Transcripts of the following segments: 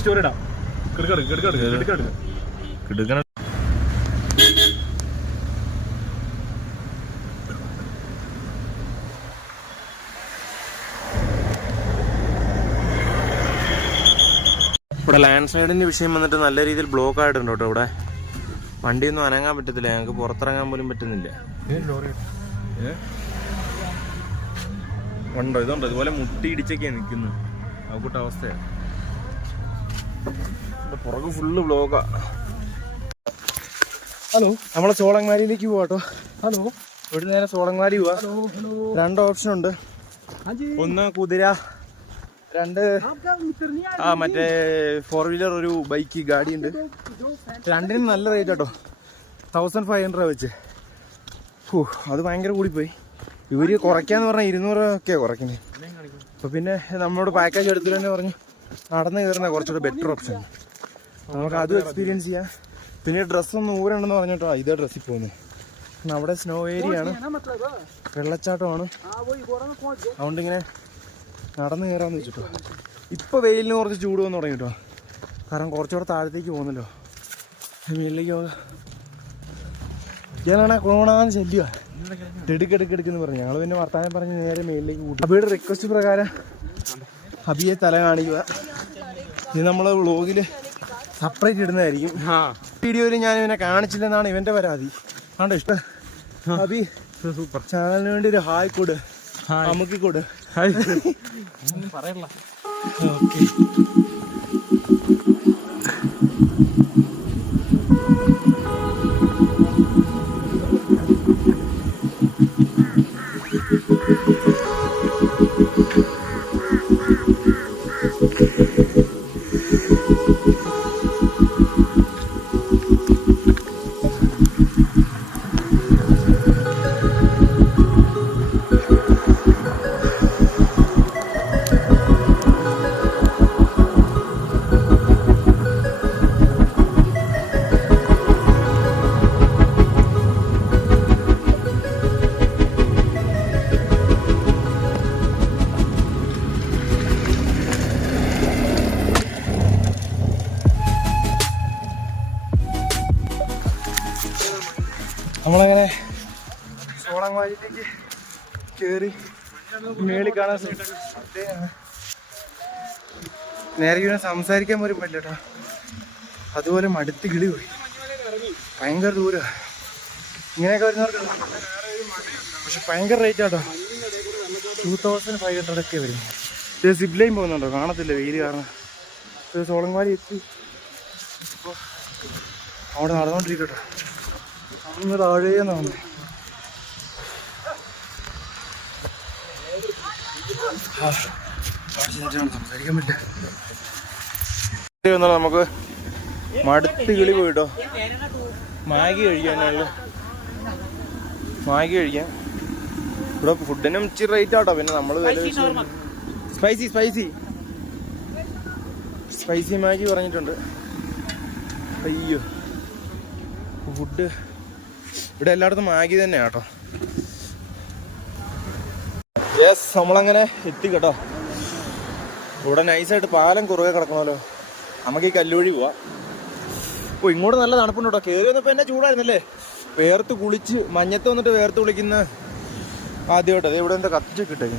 Story ഇടാം. കിടുക്കണ ഇവിടെ land സ്ലൈഡിൻ്റെ വിഷയം വന്നിട്ട് നല്ല രീതിയിൽ ബ്ലോക്ക് ആയിട്ടുണ്ട് കേട്ടോ. ഇവിടെ വണ്ടിയൊന്നും അനങ്ങാൻ പറ്റത്തില്ല, ഞങ്ങൾക്ക് പുറത്തിറങ്ങാൻ പോലും പറ്റുന്നില്ല. ഉണ്ടോ ഇതുണ്ടോ ഇതുപോലെ മുട്ടി ഇടിച്ചൊക്കെയാണ് നിൽക്കുന്നത്. അവക്കൂട്ട അവസ്ഥയാണ്. പുറകെ ഫുള്ള് ബ്ലോക്കാ. ഹലോ, നമ്മളെ സോളങ്വാലിയിലേക്ക് പോവാട്ടോ. ഹലോ, ഇവിടെ നേരെ സോളങ്വാലി പോവാ. 2 ഓപ്ഷൻ ഉണ്ട്. ഒന്ന് കുതിര, 2 മറ്റേ 4 വീലർ, ഒരു ബൈക്ക് ഗാഡിയുണ്ട്. 2നും നല്ല റേറ്റ് കേട്ടോ, 1500 വെച്ച്. അത് ഭയങ്കര കൂടിപ്പോയി. ഇവര് കുറയ്ക്കാന്ന് പറഞ്ഞാൽ 200 ഒക്കെ കുറയ്ക്കുന്നത്. അപ്പൊ പിന്നെ നമ്മളോട് പാക്കേജ് എടുത്തിട്ട് തന്നെ പറഞ്ഞു നടന്ന് കയറുന്ന കുറച്ചുകൂടെ ബെറ്റർ ഓപ്ഷൻ. നമുക്ക് അതും എക്സ്പീരിയൻസ് ചെയ്യാം. പിന്നെ ഡ്രസ്സൊന്നും ഊരണ്ടെന്ന് പറഞ്ഞിട്ടോ ഇതേ ഡ്രസ്സിൽ പോകുന്നത്. അവിടെ സ്നോ ഏരിയ ആണ്, വെള്ളച്ചാട്ടമാണ്. അതുകൊണ്ട് ഇങ്ങനെ നടന്ന് കയറാന്ന് വെച്ചിട്ടോ. ഇപ്പൊ വെയിലിന് കുറച്ച് ചൂട് വന്ന് തുടങ്ങി കേട്ടോ. കാരണം കുറച്ചുകൂടെ താഴത്തേക്ക് പോകുന്നല്ലോ, മേലിലേക്ക് പോകാം. ഇയാളാണ് കൊറോണാന്ന് ശല്യമാ, എടുക്കെടുക്കെടുക്കെന്ന് പറഞ്ഞു. ഞങ്ങൾ പിന്നെ വർത്താനം പറഞ്ഞ് നേരെ മേലിലേക്ക് കൂട്ടി. അബിയുടെ റിക്വസ്റ്റ് പ്രകാരം അബിയെ തല കാണിക്കുക. ഇത് നമ്മൾ വ്ളോഗില് സെപ്പറേറ്റ് ഇടുന്നതായിരിക്കും. വീഡിയോയിൽ ഞാൻ ഇവനെ കാണിച്ചില്ലെന്നാണ് ഇവന്റെ പരാതി. ആണ്ടോ ഇഷ്ടം അബി, സൂപ്പർ. ചാനലിന് വേണ്ടി ഒരു ഹായ് കൂട്, നമുക്ക് കൂട്. പറയല്ല. ഓക്കെ, നമ്മളങ്ങനെ സോളങ്വാലിയിലേക്ക് കയറി മേളിൽ കാണാൻ നേരെ ഇവനെ സംസാരിക്കാൻ പോലും പറ്റില്ല കേട്ടോ. അതുപോലെ മടുത്ത് കിളി പോയി. ഭയങ്കര ദൂരമാണ് ഇങ്ങനെയൊക്കെ വരുന്നവർക്ക്. പക്ഷെ ഭയങ്കര റേറ്റ് ആട്ടോ, 2500 ഒക്കെ വരും. ഇത് സിപ്പ് ലൈൻ പോകുന്നുണ്ടോ, കാണത്തില്ല വെയിൽ കാരണം. ഇത് സോളങ്വാലി എത്തി. ഇപ്പോൾ അവിടെ നടന്നുകൊണ്ടിരിക്കട്ടോ. അന്ന് താഴേന്ന് വന്നേ. സംസാരിക്കാൻ പറ്റില്ല. നമുക്ക് മടുത്ത് കിളി പോയിട്ടോ. മാഗി കഴിക്കാനുള്ള ഇവിടെ ഫുഡിനും ഇച്ചിരി റേറ്റ് ആട്ടോ. പിന്നെ നമ്മള് സ്പൈസി മാഗി പറഞ്ഞിട്ടുണ്ട്. അയ്യോ, ഫുഡ് ഇവിടെ എല്ലായിടത്തും മാഗി തന്നെയാ കേട്ടോ. യെസ്, നമ്മളങ്ങനെ എത്തി കേട്ടോ. ഇവിടെ നൈസായിട്ട് പാലം കുറുകെ കിടക്കണമല്ലോ. നമുക്ക് ഈ കല്ലുവഴി പോവാം. ഇങ്ങോട്ട് നല്ല തണുപ്പുണ്ട് കേട്ടോ. കയറി വന്നപ്പോൾ എന്നെ ചൂടായിരുന്നല്ലേ, വേർത്ത് കുളിച്ച് മഞ്ഞത്ത് വന്നിട്ട് വേർത്ത് കുളിക്കുന്ന ആദ്യമായിട്ട്. അത് ഇവിടെ എന്താ കത്തിച്ച് കിട്ടേക്ക്.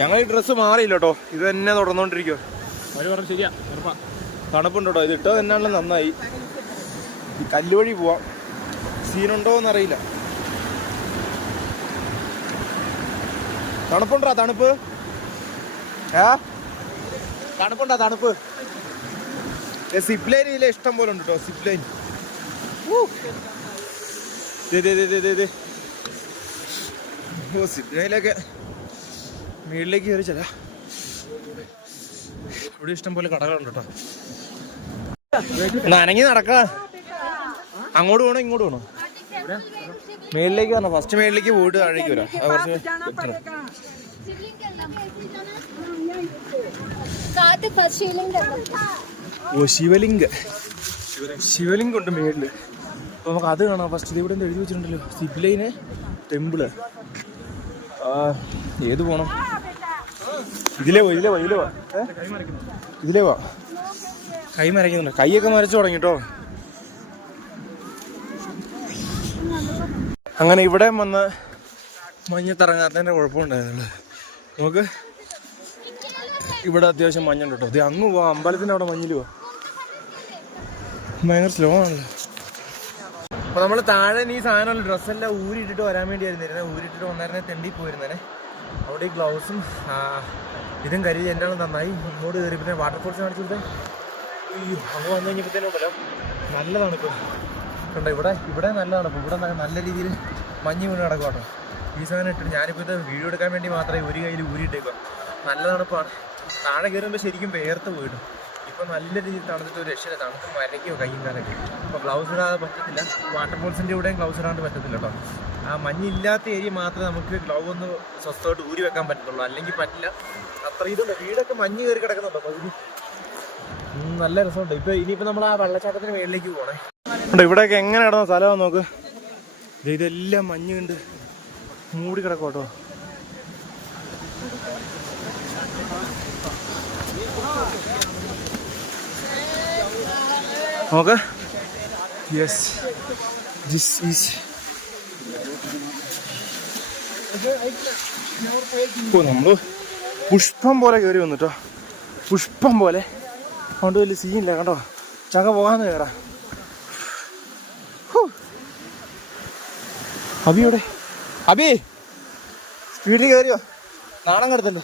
ഞങ്ങൾ ഈ ഡ്രസ്സ് മാറിയില്ല കേട്ടോ, ഇത് തന്നെ തുടർന്നുകൊണ്ടിരിക്കുവോ. ശരിയാ, തണുപ്പുണ്ട് കേട്ടോ. ഇത് ഇട്ടത് തന്നെയാണല്ലോ നന്നായി. ഈ കല്ലുവഴി പോവാം. സീനുണ്ടോ എന്നറിയില്ല. തണുപ്പുണ്ടാ? തണുപ്പ് തണുപ്പുണ്ടാ? തണുപ്പ്. സിപ്പ് ലൈൻ ഇതിലെ ഇഷ്ടം പോലെ ഉണ്ട് കേട്ടോ. സിപ്പ് ലൈൻ സിപ്പ് ലൈനിലൊക്കെ വീട്ടിലേക്ക് കയറി ചെല്ല. ഇവിടെ ഇഷ്ടം പോലെ കടകളുണ്ട് കേട്ടോ. നനങ്ങി നടക്ക. അങ്ങോട്ട് പോകണോ ഇങ്ങോട്ട് പോകണോ? മേളിലേക്ക് വരണോ? ഫസ്റ്റ് മേളിലേക്ക് പോയിട്ട് താഴേക്ക് വരാം. ഓ, ശിവലിംഗം ഉണ്ട് മേളില്. അപ്പൊ നമുക്ക് അത് കാണാം ഫസ്റ്റ്. ഇവിടെ എഴുതി വെച്ചിട്ടുണ്ടല്ലോ, സിപ്പ് ലൈന് ടെമ്പിള്. ഏത് പോണം? ഇതിലേ പോവാ. കൈ മരയ്ക്കുന്നുണ്ട്. കൈയൊക്കെ മരച്ചു തുടങ്ങി കേട്ടോ. അങ്ങനെ ഇവിടെ വന്ന് മഞ്ഞത്തിറങ്ങാത്തതിൻ്റെ കുഴപ്പമുണ്ടായിരുന്നുള്ളൂ. നമുക്ക് ഇവിടെ അത്യാവശ്യം മഞ്ഞുണ്ട് കേട്ടോ. ഇത് അങ്ങ് പോവാം, അമ്പലത്തിൻ്റെ അവിടെ മഞ്ഞിൽ പോവാം. ഭയങ്കര സ്ലോ ആണല്ലോ. അപ്പോൾ നമ്മൾ താഴെ ഈ സാധനമുള്ള ഡ്രസ്സെല്ലാം ഊരിയിട്ടിട്ട് വരാൻ വേണ്ടിയായിരുന്നു ഇരുന്നത്. ഊരിയിട്ടിട്ട് വന്നായിരുന്നേ തെണ്ടി പോയിരുന്നേ. അവിടെ ഈ ഗ്ലൗസും ഇതും കരുതി എൻ്റെ ആളും നന്നായി. ഇങ്ങോട്ട് കയറി പിന്നെ വാട്ടർഫോൾസ് കാണിച്ചു കൊടുത്തേ. അങ്ങ് വന്നു കഴിഞ്ഞപ്പോഴത്തേനും ഉണ്ടല്ലോ നല്ല തണുപ്പ് കണ്ടോ. ഇവിടെ നല്ല തണുപ്പ്. ഇവിടെ നല്ല രീതിയിൽ മഞ്ഞ് വീണ് കിടക്കും കേട്ടോ. ഈ സാധനം ഇട്ടിട്ട് ഞാനിപ്പോൾ ഇത് വീഡിയോ എടുക്കാൻ വേണ്ടി മാത്രമേ ഒരു കയ്യിൽ ഊരിയിട്ടേക്കുക. നല്ല തണുപ്പാണ്. താഴെ കയറുമ്പോൾ ശരിക്കും വേർത്ത് പോയിട്ടു. ഇപ്പം നല്ല രീതിയിൽ തണുത്തിട്ട് ഒരു രക്ഷയില്ല. തണുത്ത് മരയ്ക്കോ കയ്യും കാലൊക്കെ. അപ്പോൾ ഗ്ലൗസ് ഇടാതെ പറ്റത്തില്ല. വാട്ടർഫോൾസിൻ്റെ ഇവിടെയും ഗ്ലൗസ് ഇടാണ്ട് പറ്റത്തില്ല കേട്ടോ. ആ മഞ്ഞില്ലാത്ത ഏരിയ മാത്രമേ നമുക്ക് ഗ്ലൗ ഒന്ന് സ്വസ്ഥമായിട്ട് ഊരി വെക്കാൻ പറ്റത്തുള്ളൂ. അല്ലെങ്കിൽ പറ്റില്ല. അത്ര ഇതുണ്ട്. വീടൊക്കെ മഞ്ഞ് കയറി കിടക്കുന്നുണ്ടോ പകുതി. നല്ല രസമുണ്ട്. ഇനിയിപ്പോൾ നമ്മൾ ആ വെള്ളച്ചാട്ടത്തിന് മേളിലേക്ക് പോകണേ. ഇവിടെയൊക്കെ എങ്ങനെ കിടന്ന സ്ഥലമാണ് നോക്ക്. ഇതെല്ലാം മഞ്ഞ് കണ്ട് മൂടി കിടക്കും കേട്ടോ. നോക്ക്. യെസ്, ദിസ് ഈസ് നമ്മള് പുഷ്പം പോലെ കയറി വന്നിട്ടോ. പുഷ്പം പോലെ. അതുകൊണ്ട് വലിയ സീനില്ല കണ്ടോ. ചക്ക പോകാന്ന് കയറാം. അബിയോടെ അബി സ്പീഡിൽ കയറിയോ? നാണം കെടുത്തല്ലോ.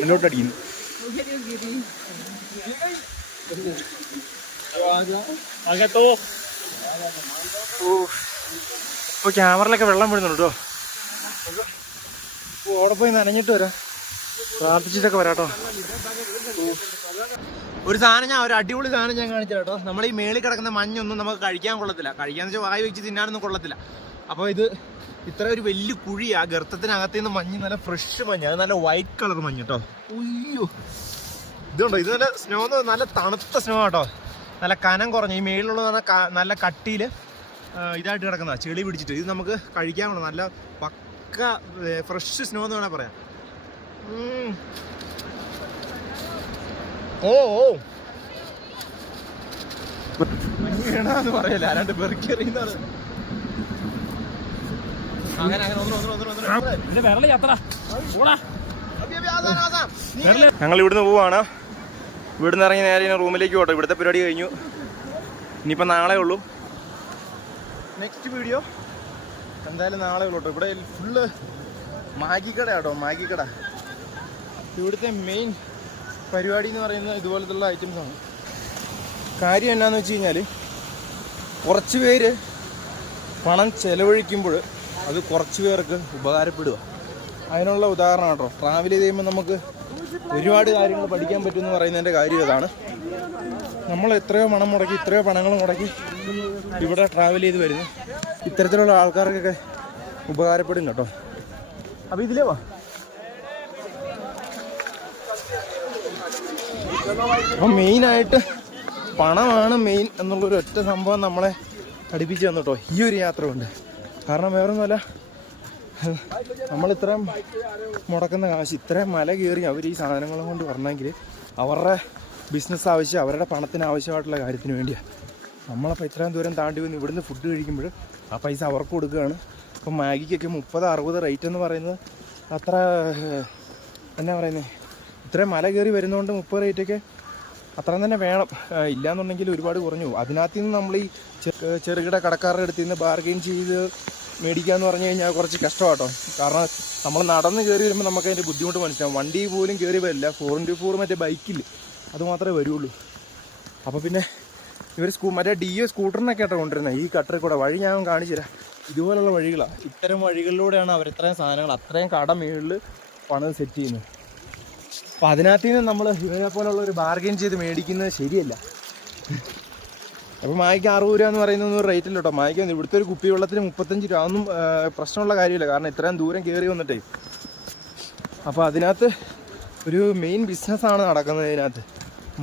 മുന്നോട്ടടിക്കുന്നു. ഇപ്പൊ ക്യാമറയിലൊക്കെ വെള്ളം വീഴുന്നുണ്ട് കേട്ടോ. അവിടെ പോയി നനഞ്ഞിട്ട് വരാം. പ്രാർത്ഥിച്ചിട്ടൊക്കെ വരാട്ടോ. ഒരു അടിപൊളി സാധനം ഞാൻ കാണിച്ചു കേട്ടോ. നമ്മൾ ഈ മേളിൽ കിടക്കുന്ന മഞ്ഞൊന്നും നമുക്ക് കഴിക്കാൻ കൊള്ളത്തില്ല. കഴിക്കാന്ന് വെച്ചാൽ വായി വെച്ച് തിന്നാനൊന്നും കൊള്ളത്തില്ല. അപ്പോൾ ഇത് ഇത്ര ഒരു വലിയ കുഴിയാ. ഗർത്തത്തിനകത്ത് നിന്ന് മഞ്ഞ് നല്ല ഫ്രഷ് മഞ്ഞ്. അത് നല്ല വൈറ്റ് കളർ മഞ്ഞ് കേട്ടോ. ഉയ്യോ, ഇതുണ്ടോ. ഇത് നല്ല സ്നോ, നല്ല തണുത്ത സ്നോ കേട്ടോ. നല്ല കനം കുറഞ്ഞ ഈ മേളിലുള്ളത് നല്ല കട്ടിയിൽ ഇതായിട്ട് കിടക്കുന്ന ചെളി പിടിച്ചിട്ട്. ഇത് നമുക്ക് കഴിക്കാനുള്ള നല്ല പക്ക ഫ്രഷ് സ്നോ എന്ന് വേണേൽ പറയാം. വീണാന്ന് പറയല്ല, ആരാണ്ട് പെറുക്കിയറിയുന്നതാണ്. ഞങ്ങൾ ഇവിടുന്ന് പോവാണ്. ഇവിടുന്ന് ഇറങ്ങി നേരെ റൂമിലേക്ക് പോട്ടോ. ഇവിടുത്തെ പരിപാടി കഴിഞ്ഞു. ഇനിയിപ്പോൾ നാളെ ഉള്ളൂ നെക്സ്റ്റ് വീഡിയോ. എന്തായാലും നാളെ ഉള്ളൂ കേട്ടോ. ഇവിടെ ഫുള്ള് മാഗിക്കട കേട്ടോ. മാഗിക്കട ഇവിടുത്തെ മെയിൻ പരിപാടി എന്ന് പറയുന്നത് ഇതുപോലത്തുള്ള ഐറ്റംസാണ്. കാര്യം എന്നാന്ന് വെച്ച് കഴിഞ്ഞാൽ കുറച്ച് പേര് പണം ചെലവഴിക്കുമ്പോൾ അത് കുറച്ച് പേർക്ക് ഉപകാരപ്പെടുക. അതിനുള്ള ഉദാഹരണം കേട്ടോ. ട്രാവൽ ചെയ്ത് കഴിയുമ്പോൾ നമുക്ക് ഒരുപാട് കാര്യങ്ങൾ പഠിക്കാൻ പറ്റുമെന്ന് പറയുന്നതിൻ്റെ കാര്യം ഇതാണ്. നമ്മൾ എത്രയോ പണം മുടക്കി, എത്രയോ പണങ്ങൾ മുടക്കി ഇവിടെ ട്രാവൽ ചെയ്ത് വരുന്നു. ഇത്തരത്തിലുള്ള ആൾക്കാർക്കൊക്കെ ഉപകാരപ്പെടും കേട്ടോ. അപ്പോൾ ഇതിലേ വാ. അപ്പം മെയിനായിട്ട് പണമാണ് മെയിൻ എന്നുള്ളൊരു ഒറ്റ സംഭവം നമ്മളെ പഠിപ്പിച്ച് തന്നു കേട്ടോ ഈ ഒരു യാത്ര കൊണ്ട്. കാരണം വേറൊന്നുമല്ല, നമ്മൾ ഇത്രയും മുടക്കുന്ന കാശ്, ഇത്രയും മല കയറി അവർ ഈ സാധനങ്ങളും കൊണ്ട് വരണമെങ്കിൽ അവരുടെ ബിസിനസ് ആവശ്യം, അവരുടെ പണത്തിന് ആവശ്യമായിട്ടുള്ള കാര്യത്തിന് വേണ്ടിയാണ്. നമ്മളപ്പോൾ ഇത്രയും ദൂരം താണ്ടി വന്ന് ഇവിടുന്ന് ഫുഡ് കഴിക്കുമ്പോൾ ആ പൈസ അവർക്ക് കൊടുക്കുകയാണ്. അപ്പം മാഗിക്കൊക്കെ 30-60 റേറ്റ് എന്ന് പറയുന്നത് അത്ര എന്നാ പറയുന്നത്, ഇത്രയും മല കയറി വരുന്നതുകൊണ്ട് 30 റേറ്റൊക്കെ അത്ര തന്നെ വേണം. ഇല്ലയെന്നുണ്ടെങ്കിൽ ഒരുപാട് കുറഞ്ഞു പോകും. അതിനകത്ത് നിന്ന് നമ്മൾ ഈ ചെറുകിട കടക്കാരുടെ അടുത്ത് നിന്ന് ബാർഗെയിൻ ചെയ്ത് മേടിക്കാമെന്ന് പറഞ്ഞു കഴിഞ്ഞാൽ കുറച്ച് കഷ്ടമാട്ടോ. കാരണം നമ്മൾ നടന്ന് കയറി വരുമ്പോൾ നമുക്ക് അതിൻ്റെ ബുദ്ധിമുട്ട് മനസ്സിലാവും. വണ്ടി പോലും കയറി വരില്ല. 4x4 മറ്റേ ബൈക്കിൽ അത് മാത്രമേ വരുള്ളൂ. അപ്പോൾ പിന്നെ ഇവർ മറ്റേ DO സ്കൂട്ടറിനൊക്കെ ആട്ടോ കൊണ്ടുവരുന്നത്. ഈ കട്ടറിൽ കൂടെ വഴി ഞാൻ കാണിച്ചു തരാം. ഇതുപോലുള്ള വഴികളാണ്. ഇത്തരം വഴികളിലൂടെയാണ് അവർ ഇത്രയും സാധനങ്ങൾ അത്രയും കട മേളിൽ പണം സെറ്റ് ചെയ്യുന്നത്. അപ്പോൾ അതിനകത്ത് നിന്ന് നമ്മൾ ഇവരെ പോലുള്ള ഒരു ബാർഗെയിൻ ചെയ്ത് മേടിക്കുന്നത് ശരിയല്ല. അപ്പോൾ മായ്ക്ക് 60 രൂപ എന്ന് പറയുന്നൊന്നും റേറ്റില്ല കേട്ടോ. മായ്ക്ക് ഇവിടുത്തെ ഒരു കുപ്പി വെള്ളത്തിന് 35 രൂപ ഒന്നും പ്രശ്നമുള്ള കാര്യമില്ല. കാരണം ഇത്രയും ദൂരം കയറി വന്നിട്ടേ. അപ്പോൾ അതിനകത്ത് ഒരു മെയിൻ ബിസിനസ്സാണ് നടക്കുന്നത് ഇതിനകത്ത്.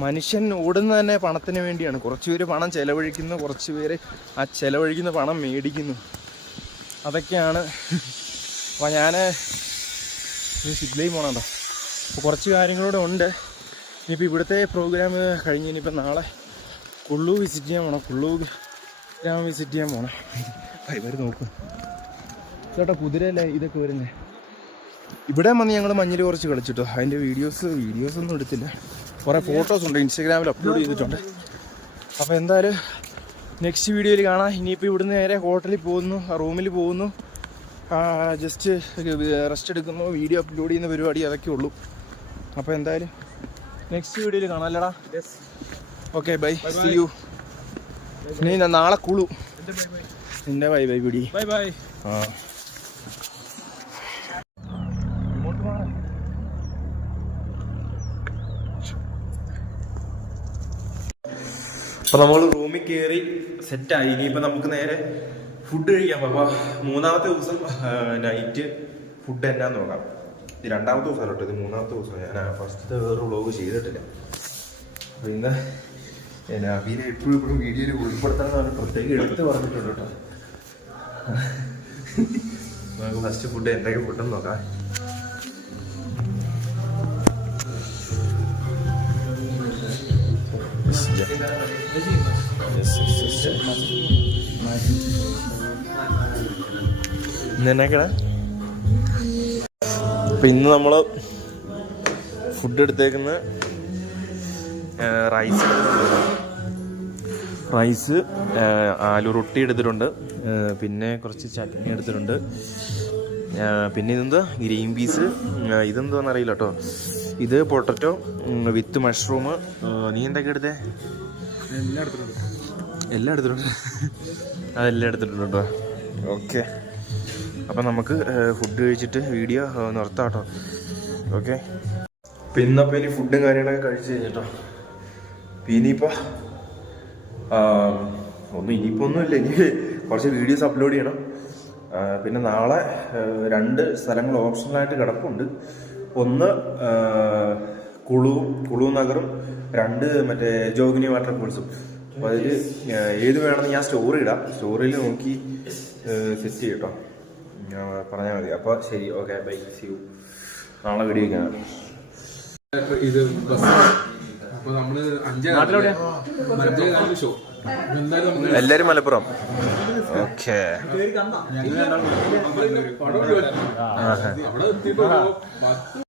മനുഷ്യൻ ഓടുന്നത് തന്നെ പണത്തിന് വേണ്ടിയാണ്. കുറച്ച് പേര് പണം ചിലവഴിക്കുന്നു, കുറച്ച് പേര് ആ ചിലവഴിക്കുന്ന പണം മേടിക്കുന്നു. അതൊക്കെയാണ്. അപ്പോൾ ഞാൻ സിഗ്ലയിൽ പോകണോ. അപ്പോൾ കുറച്ച് കാര്യങ്ങളൂടെ ഉണ്ട്. ഇനിയിപ്പോൾ ഇവിടുത്തെ പ്രോഗ്രാം കഴിഞ്ഞ് ഇനിയിപ്പോൾ നാളെ കുള്ളു വിസിറ്റ് ചെയ്യാൻ പോകണം. കുള്ളു ഗ്രാമം വിസിറ്റ് ചെയ്യാൻ പോകണം. ഇവർ നോക്കും ചേട്ടാ, കുതിരയല്ലേ ഇതൊക്കെ വരുന്നത്. ഇവിടെ വന്ന് ഞങ്ങൾ മഞ്ഞിൽ കുറച്ച് കളിച്ചിട്ടോ. അതിൻ്റെ വീഡിയോസൊന്നും എടുത്തില്ല. കുറേ ഫോട്ടോസ് ഉണ്ട്, ഇൻസ്റ്റാഗ്രാമിൽ അപ്ലോഡ് ചെയ്തിട്ടുണ്ട്. അപ്പോൾ എന്തായാലും നെക്സ്റ്റ് വീഡിയോയിൽ കാണാം. ഇനിയിപ്പോൾ ഇവിടുന്ന് നേരെ ഹോട്ടലിൽ പോകുന്നു, റൂമിൽ പോകുന്നു, ജസ്റ്റ് റെസ്റ്റ് എടുക്കുന്നു, വീഡിയോ അപ്ലോഡ് ചെയ്യുന്ന പരിപാടി അതൊക്കെ ഉള്ളൂ. അപ്പോൾ എന്തായാലും നെക്സ്റ്റ് വീഡിയോയിൽ കാണാം അല്ലടാ. Okay bye, see you. ഇനി നാളെ കുളു നിന്റെ ബൈ ബൈ പിടി ബൈ ബൈ. അപ്പോൾ നമ്മൾ റൂമിൽ കയറി സെറ്റായി. ഇനിയിപ്പോൾ നമുക്ക് നേരെ ഫുഡ് കഴിക്കാം. അപ്പോൾ 3ാമത്തെ ദിവസം നൈറ്റ് ഫുഡ് എന്നാന്ന് നോക്കാം. ഇത് 2ാമത്തെ ദിവസം കേട്ടോ, ഇത് 3ാമത്തെ ദിവസം. ഞാൻ ഫസ്റ്റ് വേറെ വ്ളോഗ് ചെയ്തിട്ടില്ല. അപ്പോൾ ഇന്ന് അബീനെ എപ്പോഴും വീഡിയോയിൽ ഉൾപ്പെടുത്തണമെന്നാണ് പ്രത്യേകം എടുത്ത് പറഞ്ഞിട്ടുണ്ട് കേട്ടോ. നമുക്ക് ഫസ്റ്റ് ഫുഡ് എന്തൊക്കെ ഫുഡെന്ന് നോക്കാം. ഇന്നെന്നാക്കണ. അപ്പം ഇന്ന് നമ്മൾ ഫുഡ് എടുത്തേക്കുന്ന റൈസ് ആലു റൊട്ടി എടുത്തിട്ടുണ്ട്, പിന്നെ കുറച്ച് ചട്നി എടുത്തിട്ടുണ്ട്, പിന്നെ ഇതെന്താ ഗ്രീൻ പീസ്, ഇതെന്താന്ന് അറിയില്ല കേട്ടോ. ഇത് പൊട്ടറ്റോ വിത്ത് മഷ്റൂം. നീ എന്തൊക്കെ എടുത്തേ? എല്ലാം എടുത്തിട്ടുണ്ട്. അതെല്ലാം എടുത്തിട്ടുണ്ട് കേട്ടോ. ഓക്കെ, അപ്പം നമുക്ക് ഫുഡ് കഴിച്ചിട്ട് വീഡിയോ നിർത്താം കേട്ടോ. ഓക്കെ, പിന്നപ്പോൾ ഇനി ഫുഡും കാര്യങ്ങളൊക്കെ കഴിച്ച് കഴിഞ്ഞിട്ടോ. ഇനിയിപ്പോൾ ഒന്നുമില്ല, ഇനി കുറച്ച് വീഡിയോസ് അപ്ലോഡ് ചെയ്യണം. പിന്നെ നാളെ 2 സ്ഥലങ്ങൾ ഓപ്ഷണലായിട്ട് കിടപ്പുണ്ട്. ഒന്ന് കുളു നഗറും, 2 മറ്റേ ജോഗിനി വാട്ടർഫോൾസും. അപ്പോൾ അതിൽ ഏത് വേണമെന്ന് ഞാൻ സ്റ്റോറി ഇടാം. സ്റ്റോറിയിൽ നോക്കി സെറ്റ് ചെയ്യട്ടോ, പറഞ്ഞാൽ മതി. അപ്പോൾ ശരി, ഓക്കെ ബൈ, സീ യു. നാളെ വീഡിയോ കാണാം. ഇത് അപ്പോൾ നമ്മള് 5 ഷോ എല്ലാരും മലപ്പുറം. ഓക്കെ, അവിടെ